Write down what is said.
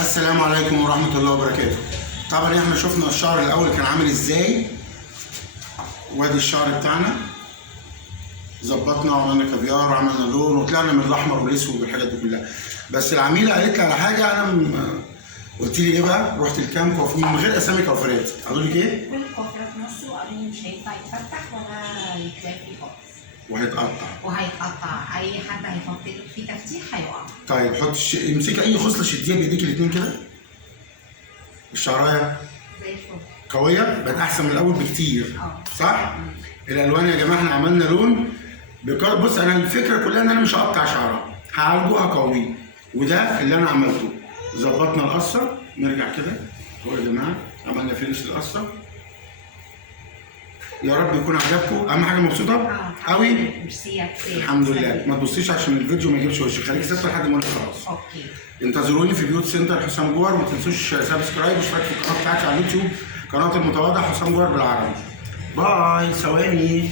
السلام عليكم ورحمة الله وبركاته. طبعا احنا شفنا الشعر الاول كان عامل ازاي، وادي الشعر بتاعنا ظبطنا وعملنا كافيار وعملنا لون وطلعنا من الاحمر والاسود والحاجات دي كلها. بس العميله قالت لي على حاجه، انا قلت لي ايه بقى؟ رحت لكام كوافير من غير اسامي كوافيرات، قالوا لي ايه؟ كل الكوافيرات في مصر وقالوا لي مش هينفع يتفتح ولا يتلافي خالص، وهيتقطع. اي حد هيحط فيه تفتيح هيقع. طيب حط امسكي اي خصله شديها بايديك الاثنين كده. الشعرايه زي الفل، قويه، بقت احسن من الاول بكتير. صح؟ مم. الالوان يا جماعه احنا عملنا لون بص، انا الفكره كلها ان انا مش هقطع شعرها، هعالجه هقويه، وده اللي انا عملته. ظبطنا القصه، نرجع كده اهو يا جماعه، عملنا فينش القصه. يا رب يكون عجبكم. اهم حاجه مبسوطه قوي. ميرسي. الحمد لله. ما تبصيش عشان الفيديو ما يجيبش وشك، خليكي ثابته لحد ما اقول خلاص. اوكي. انتظروني في بيوت سنتر حسام جوهر، وما تنسوش سبسكرايب واشتراك في القناه بتاعتي على اليوتيوب، قناه المتواضع حسام جوهر بالعربي. باي. ثواني.